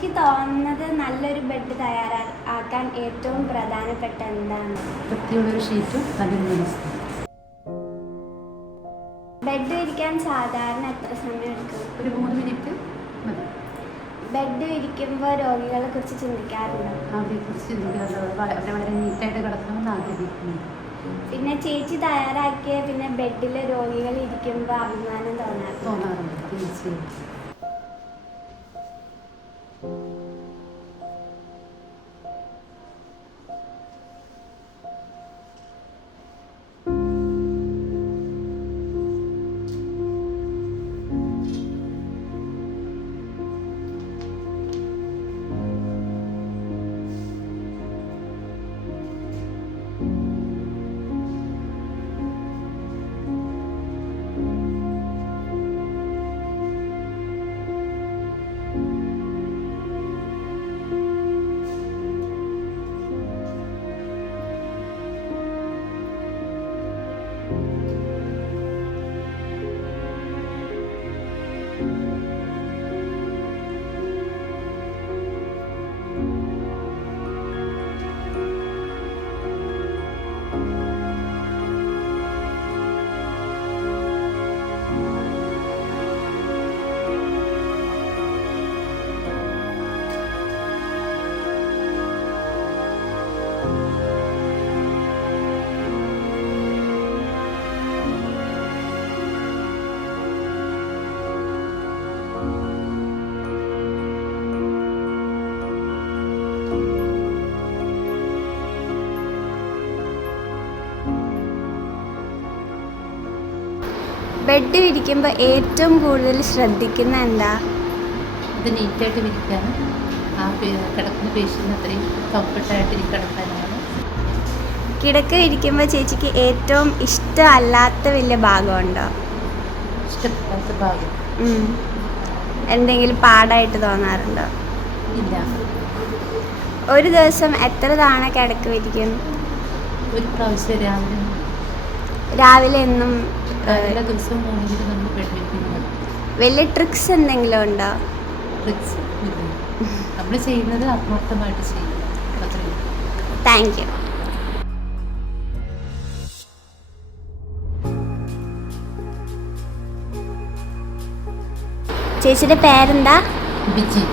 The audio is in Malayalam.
ചേച്ചിക്ക് തോന്നുന്നത് നല്ലൊരു ബെഡ് തയ്യാറാക്കാൻ ഏറ്റവും പ്രധാനപ്പെട്ട എന്താണ്? വൃത്തിയുള്ളൊരു ഷീറ്റും നല്ലൊരു മനസ്സും. ബെഡ് വിരിക്കാൻ സാധാരണ എത്ര സമയം എടുക്കും? ഒരു 3 മിനിറ്റ് മതി. ബെഡ് വിരിക്കുമ്പോൾ രോഗികളെ കുറിച്ച് ചിന്തിക്കാറുണ്ടോ? അവരെക്കുറിച്ച് ചിന്തിക്കാറുണ്ട്. അവരെ വളരെ നീറ്റായിട്ട് കിടക്കണമെന്ന് ആഗ്രഹിക്കുന്നു. പിന്നെ ചേച്ചി തയ്യാറാക്കിയ ബെഡിൽ രോഗികൾ ഇരിക്കുമ്പോൾ അഭിമാനം തോന്നാറുണ്ട് തീർച്ചയായും. ബെഡ് വിരിക്കുമ്പോൾ ഏറ്റവും കൂടുതൽ ശ്രദ്ധിക്കുന്ന എന്താ? ഇത് നീറ്റായിട്ട് വിരിക്കാനും ആ കിടക്കുന്ന പേഷ്യൻ്റ് അത്രയും കംഫർട്ടായിട്ട് കിടക്കാനാണ്. കിടക്ക വിരിക്കുമ്പോൾ ചേച്ചിക്ക് ഏറ്റവും ഇഷ്ടമല്ലാത്ത വലിയ ഭാഗമുണ്ടോ? ഇഷ്ടപ്പെടാത്ത ഭാഗം എന്തെങ്കിലും പാടായിട്ട് തോന്നാറുണ്ടോ? ഇല്ല. ഒരു ദിവസം എത്ര തവണ കിടക്ക വിരിക്കും? ഒരു പ്രാവശ്യം രാവിലെ എന്നും? എല്ലാ ദിവസവും മോർണിംഗിൽ നമ്മൾ ബെഡ് വിരിക്കുന്നത്. വലിയ ട്രിക്സ് എന്തെങ്കിലും ഉണ്ടോ? ട്രിക്സ് നമ്മൾ ചെയ്യുന്നത് ആത്മാർത്ഥമായിട്ട് ചെയ്യും. Thank you. ചേച്ചിയുടെ പേരെന്താ? ബിജി.